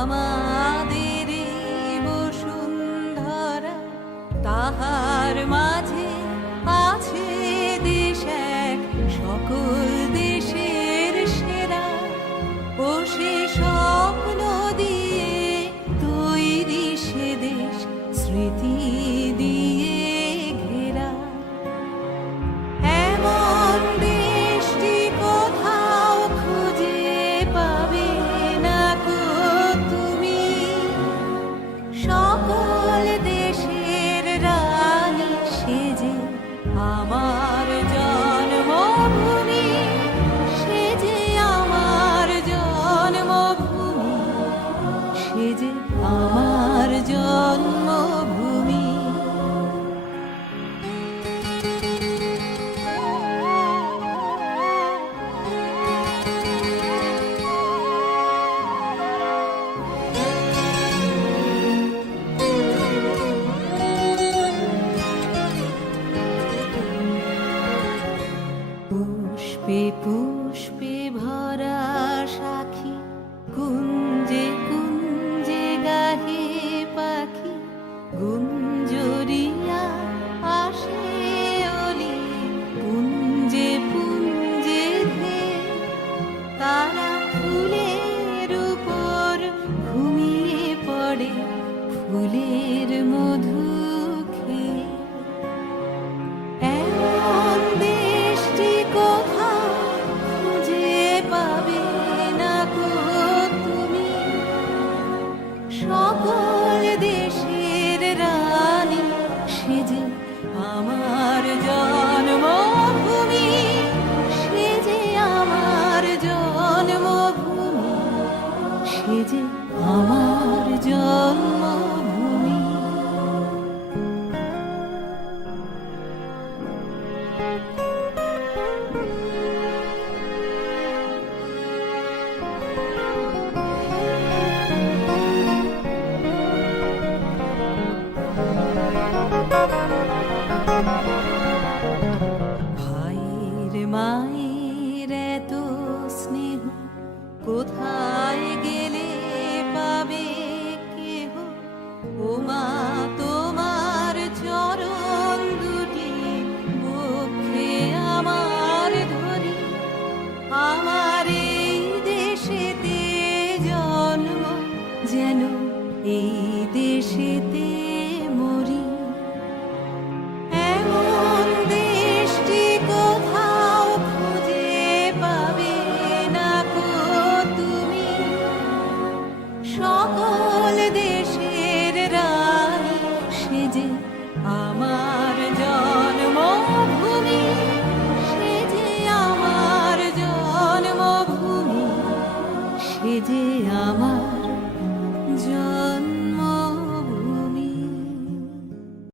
妈妈。পুষ্পে পুষ্পে ভরা সাখী কুন্দ আমার মায়ের এত স্নেহ কোথায় গে boom